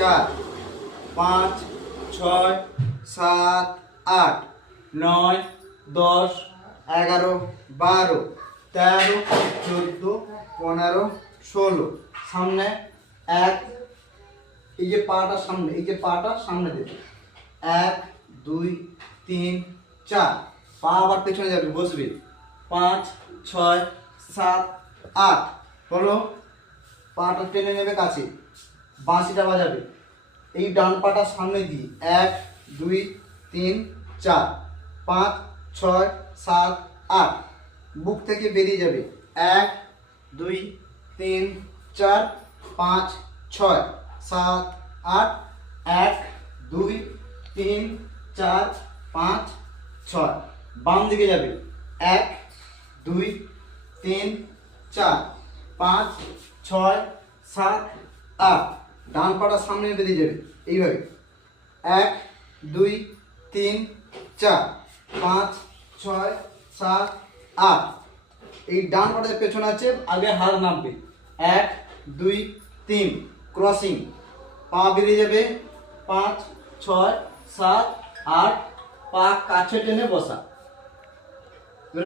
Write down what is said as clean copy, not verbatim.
4 5 6 7 8 9 10 11 12 13 14 15 16 সামনে এক এই যে পাটা সামনে এই যে পাটা সামনে দেবে 1 2 3 4 পা আবার পেছনে যাবে বসবে 5 6 7 8 বলো পাটা টেনে নেবে কাছে বাঁশিটা বাজাবে এই ডান পাটা সামনে দিয়ে 1 2 3 4 5 6 7 8 বুক থেকে বেরিয়ে যাবে 1 2 3 4 5 6 7 8 1 2 3 4 5 6 বাম দিকে যাবে 1 2 3 4 5 6 7 8 ডান পাটা সামনে বেরিয়ে যাবে এইভাবে 1 2 3 4 5 6 7 8 এই ডান পাটা পেছনে আছে আগে হাত নামবে 1 2 3 ক্রসিং পা বেরিয়ে যাবে 5 6 7 8 পা কাছে টেনে বসা